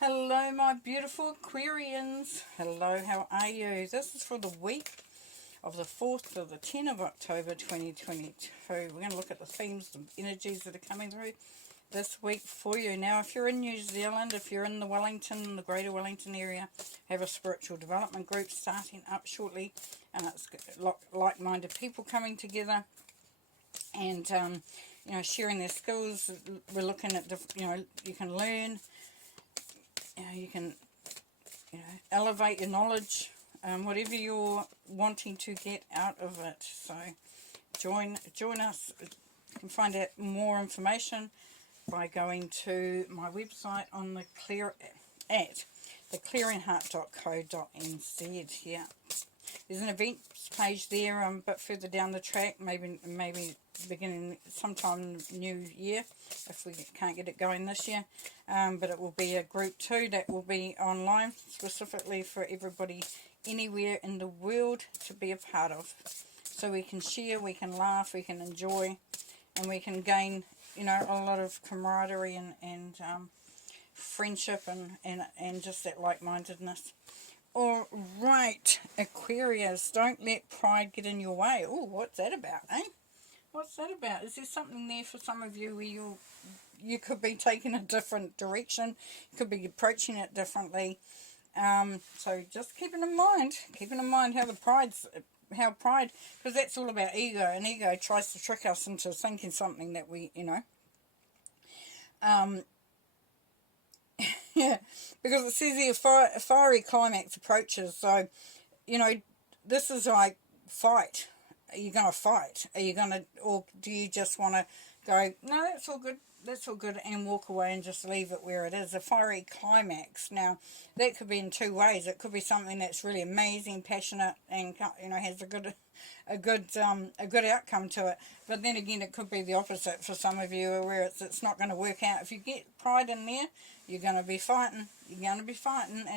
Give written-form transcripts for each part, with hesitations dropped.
Hello my beautiful Aquarians. Hello, how are you? This is for the week of the 4th to the 10th of October 2022. We're going to look at the themes, the energies that are coming through this week for you. Now, if you're in New Zealand, if you're in the Greater Wellington area, have a spiritual development group starting up shortly, and it's like-minded people coming together and sharing their skills. We're looking at you can learn, you can elevate your knowledge, whatever you're wanting to get out of it. So join us. You can find out more information by going to my website on the theclearingheart.co.nz. here. There's an events page there, a bit further down the track, maybe beginning sometime new year, if we can't get it going this year. But it will be a group 2 that will be online, specifically for everybody anywhere in the world to be a part of. So we can share, we can laugh, we can enjoy, and we can gain, a lot of camaraderie and friendship and just that like-mindedness. All right, Aquarius, don't let pride get in your way. Oh, what's that about, eh? What's that about? Is there something there for some of you where you could be taking a different direction? You could be approaching it differently. So just keeping in mind how pride, because that's all about ego, and ego tries to trick us into thinking something that we, yeah, because it says here, fiery climax approaches. So, this is like fight. Are you going to fight? Are you going to, or do you just want to go, no, that's all good, and walk away and just leave it where it is? A fiery climax. Now, that could be in two ways. It could be something that's really amazing, passionate, and, has a good outcome to it. But then again, it could be the opposite for some of you, where it's not going to work out. If you get pride in there, you're going to be fighting. And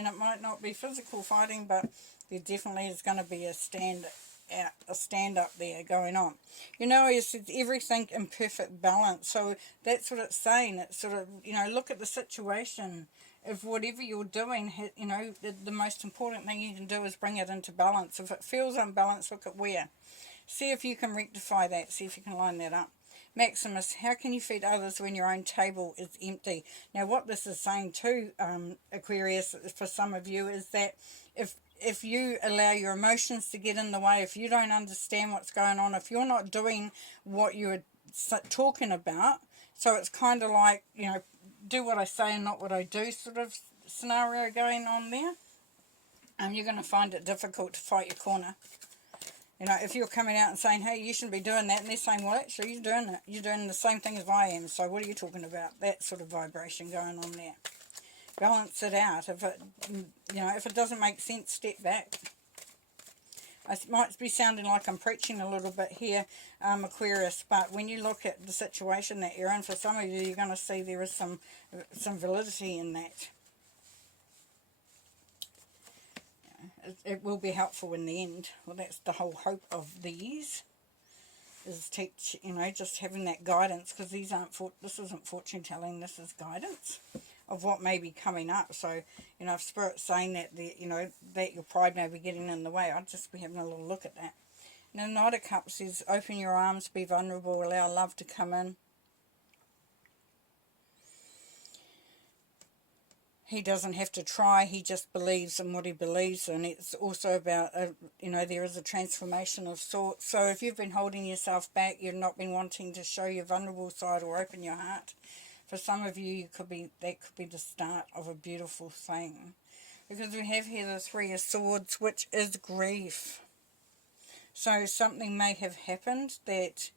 it might not be physical fighting, but there definitely is going to be a stand up there going on. It's everything in perfect balance. So that's what it's saying. It's sort of, look at the situation. If whatever you're doing, the most important thing you can do is bring it into balance. If it feels unbalanced, look at where. See if you can rectify that. See if you can line that up. Maximus, how can you feed others when your own table is empty? Now, what this is saying too, Aquarius, for some of you, is that if you allow your emotions to get in the way, if you don't understand what's going on, if you're not doing what you're talking about, so it's kind of like, do what I say and not what I do sort of scenario going on there, you're going to find it difficult to fight your corner. If you're coming out and saying, hey, you shouldn't be doing that, and they're saying, well, actually, you're doing it. You're doing the same thing as I am, so what are you talking about? That sort of vibration going on there. Balance it out. If it doesn't make sense, step back. I might be sounding like I'm preaching a little bit here, Aquarius, but when you look at the situation that you're in, for some of you, you're going to see there is some validity in that. It will be helpful in the end. Well, that's the whole hope of these, is teach, just having that guidance, because this isn't fortune telling, this is guidance of what may be coming up. So, if Spirit's saying that that your pride may be getting in the way, I'd just be having a little look at that. Now, the Knight of Cups says, open your arms, be vulnerable, allow love to come in. He doesn't have to try, he just believes in what he believes in. It's also about, there is a transformation of sorts. So if you've been holding yourself back, you've not been wanting to show your vulnerable side or open your heart, for some of you, that could be the start of a beautiful thing. Because we have here the Three of Swords, which is grief. So something may have happened that,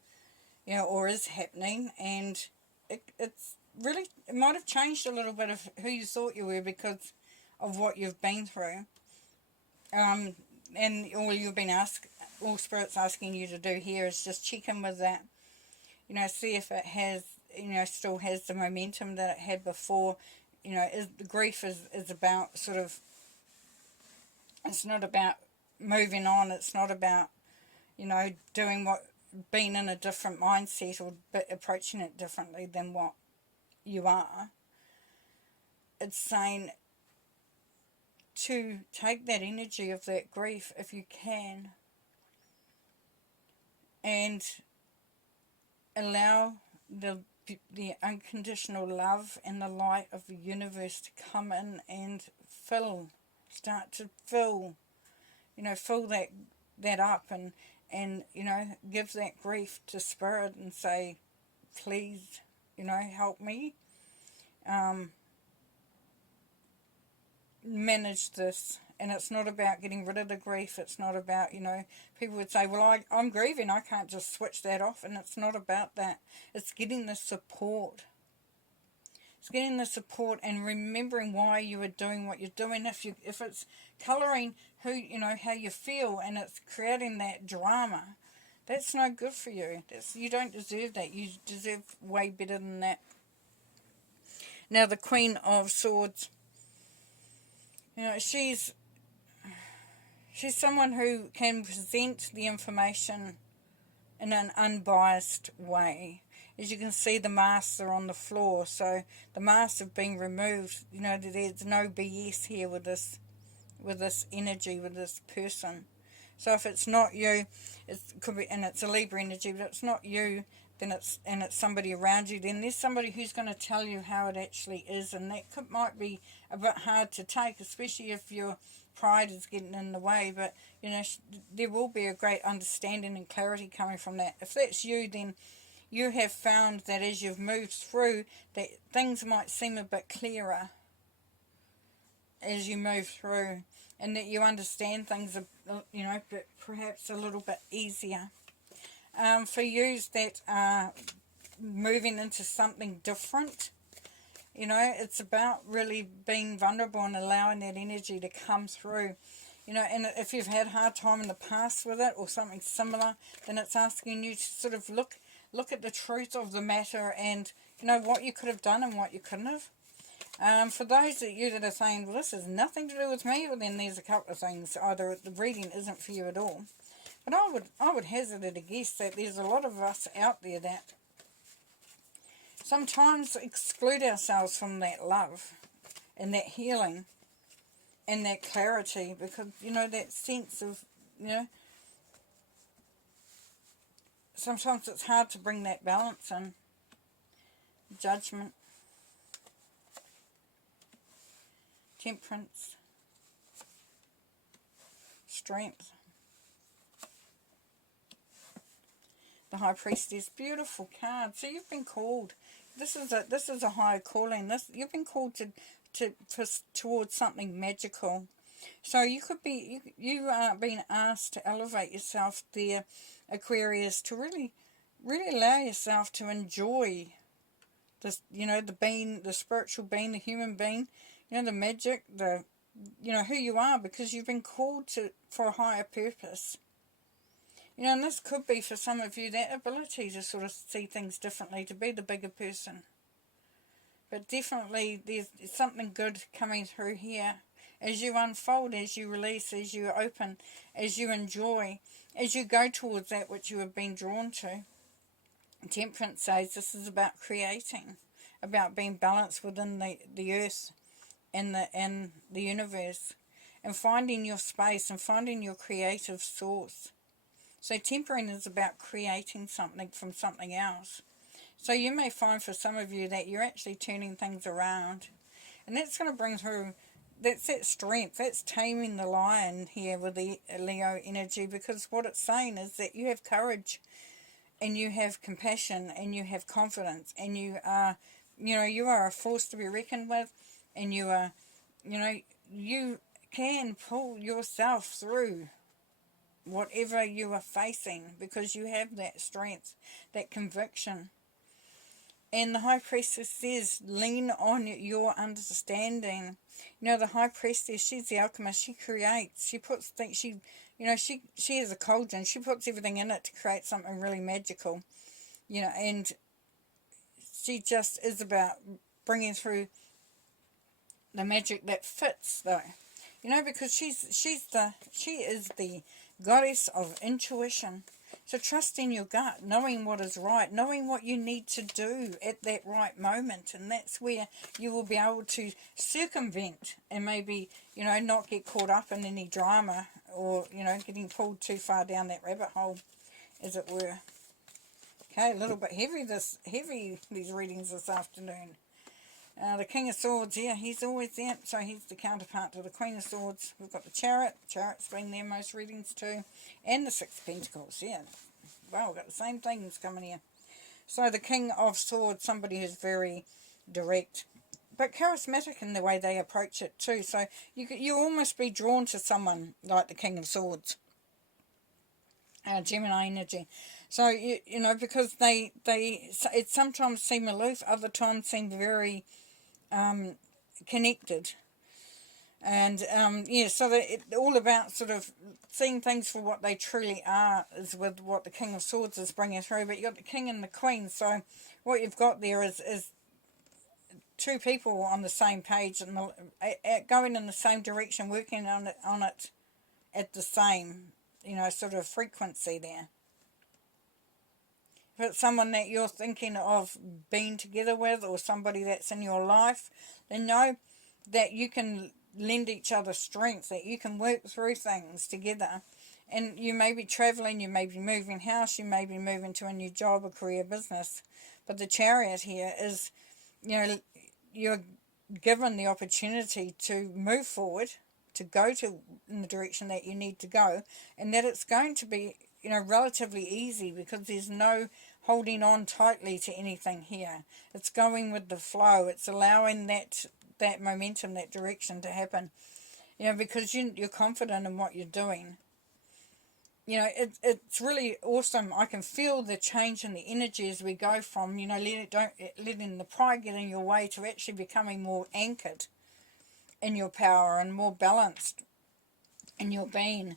or is happening, and it's really, it might have changed a little bit of who you thought you were because of what you've been through. And all Spirit's asking you to do here is just check in with that. See if it has, still has the momentum that it had before. The grief is about sort of, it's not about moving on. It's not about, being in a different mindset or approaching it differently than what you are. it's saying to take that energy of that grief if you can, and allow the unconditional love and the light of the universe to come in and start to fill, fill that up, and give that grief to spirit and say, please, help me manage this. And it's not about getting rid of the grief. It's not about, people would say, well, I'm grieving, I can't just switch that off. And it's not about that. It's getting the support. It's getting the support and remembering why you are doing what you're doing. If it's colouring how you feel, and it's creating that drama, that's no good for you. You don't deserve that. You deserve way better than that. Now, the Queen of Swords, she's someone who can present the information in an unbiased way. As you can see, the masks are on the floor, so the masks have been removed. There's no BS here with this energy, with this person. So if it's not you, it could be, and it's a Libra energy, but it's not you, then it's somebody around you, then there's somebody who's going to tell you how it actually is, and that might be a bit hard to take, especially if your pride is getting in the way. But there will be a great understanding and clarity coming from that. If that's you, then you have found that as you've moved through, that things might seem a bit clearer as you move through, and that you understand things, but perhaps a little bit easier. For yous that are moving into something different, it's about really being vulnerable and allowing that energy to come through. And if you've had a hard time in the past with it or something similar, then it's asking you to sort of look at the truth of the matter, and what you could have done and what you couldn't have. For those of you that are saying, well, this has nothing to do with me, well, then there's a couple of things. Either the reading isn't for you at all. But I would hazard a guess that there's a lot of us out there that sometimes exclude ourselves from that love and that healing and that clarity, because, that sense of, sometimes it's hard to bring that balance in. Judgment. Temperance. Strength. The High Priestess, beautiful card. So you've been called. This is a higher calling. You've been called towards something magical. So you could be you are being asked to elevate yourself there, Aquarius, to really allow yourself to enjoy this. The being, the spiritual being, the human being. The magic, who you are, because you've been called for a higher purpose. And this could be for some of you that ability to sort of see things differently, to be the bigger person. But definitely there's something good coming through here. As you unfold, as you release, as you open, as you enjoy, as you go towards that which you have been drawn to. Temperance says this is about creating, about being balanced within the earth and the universe, and finding your space and finding your creative source. So tempering is about creating something from something else. So you may find for some of you that you're actually turning things around. And that's going to bring through, that's that strength. That's taming the lion here with the Leo energy, because what it's saying is that you have courage and you have compassion and you have confidence, and you are, you are a force to be reckoned with, and you are, you can pull yourself through whatever you are facing, because you have that strength, that conviction. And the High Priestess says, lean on your understanding. The High Priestess, she's the alchemist. She creates. She puts things, she is a cauldron. She puts everything in it to create something really magical. And she just is about bringing through the magic that fits, though. Because she is the goddess of intuition. So trust in your gut, knowing what is right, knowing what you need to do at that right moment. And that's where you will be able to circumvent and maybe, you know, not get caught up in any drama or, you know, getting pulled too far down that rabbit hole, as it were. Okay, a little bit heavy, these readings this afternoon. The King of Swords, yeah, he's always there, so he's the counterpart to the Queen of Swords. We've got the Chariot. Chariot's been there most readings too. And the Six of Pentacles, yeah. Wow, we've got the same things coming here. So the King of Swords, somebody who's very direct, but charismatic in the way they approach it too. So you almost be drawn to someone like the King of Swords. Gemini energy. So, you know, because it sometimes seem aloof, other times seem very connected. And, yeah, so it's all about sort of seeing things for what they truly are is with what the King of Swords is bringing through. But you've got the King and the Queen. So what you've got there is two people on the same page and going in the same direction, working on it at the same, you know, sort of frequency there. If it's someone that you're thinking of being together with or somebody that's in your life, then know that you can lend each other strength, that you can work through things together. And you may be travelling, you may be moving house, you may be moving to a new job, a career, business. But the Chariot here is, you know, you're given the opportunity to move forward, to go in the direction that you need to go, and that it's going to be, you know, relatively easy because there's no holding on tightly to anything here. It's going with the flow. It's allowing that momentum, that direction to happen, you know, because you're confident in what you're doing. You know, it's really awesome. I can feel the change in the energy as we go from, you know, letting the pride get in your way to actually becoming more anchored in your power and more balanced in your being.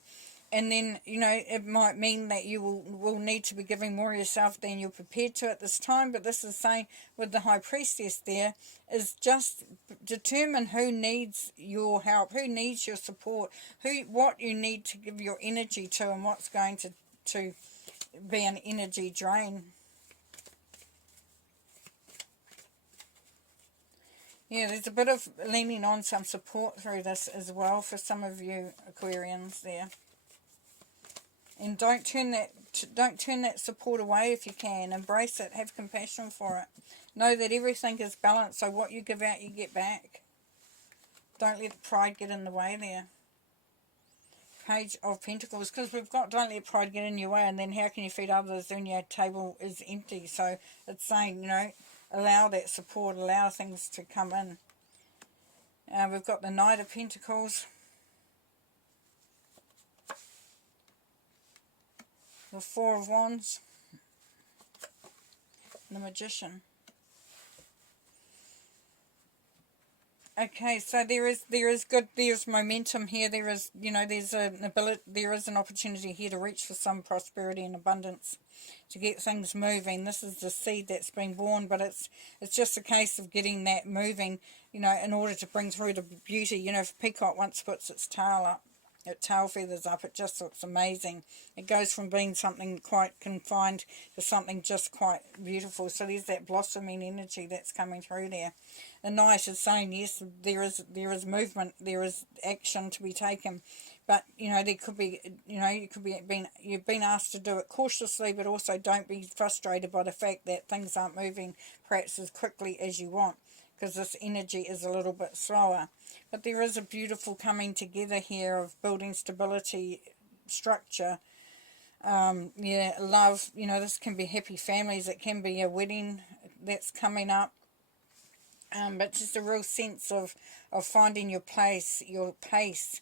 And then, you know, it might mean that you will need to be giving more of yourself than you're prepared to at this time. But this is saying with the High Priestess there is just determine who needs your help, who needs your support, what you need to give your energy to, and what's going to be an energy drain. Yeah, there's a bit of leaning on some support through this as well for some of you Aquarians there. And don't turn that support away if you can. Embrace it. Have compassion for it. Know that everything is balanced, so what you give out, you get back. Don't let pride get in the way there. Page of Pentacles, because we've got don't let pride get in your way, and then how can you feed others when your table is empty? So it's saying, you know, allow that support, allow things to come in. We've got the Knight of Pentacles. The Four of Wands, the Magician. Okay, so there's momentum here. There is, you know, there's an opportunity here to reach for some prosperity and abundance, to get things moving. This is the seed that's been born, but it's just a case of getting that moving, you know, in order to bring through the beauty. You know, if a peacock once puts its tail feathers up, it just looks amazing. It goes from being something quite confined to something just quite beautiful. So there's that blossoming energy that's coming through there. The Knight is saying, yes, there is movement, there is action to be taken, but you know, there could be, you know, you've been asked to do it cautiously, but also don't be frustrated by the fact that things aren't moving perhaps as quickly as you want, because this energy is a little bit slower. But there is a beautiful coming together here of building stability, structure, yeah, love. You know, this can be happy families, it can be a wedding that's coming up, but just a real sense of finding your place, your pace,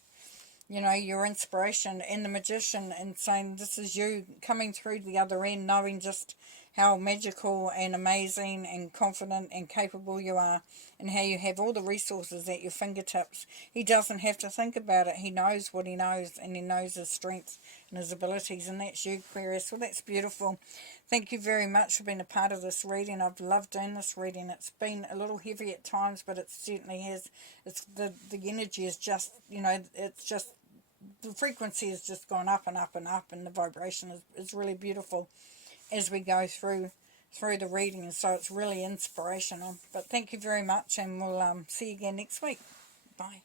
you know, your inspiration, and the Magician, and saying this is you coming through the other end, knowing just how magical and amazing and confident and capable you are, and how you have all the resources at your fingertips. He doesn't have to think about it. He knows what he knows, and he knows his strengths and his abilities, and that's you, Aquarius. Well, that's beautiful. Thank you very much for being a part of this reading. I've loved doing this reading. It's been a little heavy at times, but it certainly has. It's the energy is just, you know, it's just the frequency has just gone up and up and up, and the vibration is really beautiful as we go through the reading, so it's really inspirational. But thank you very much, and we'll see you again next week. Bye.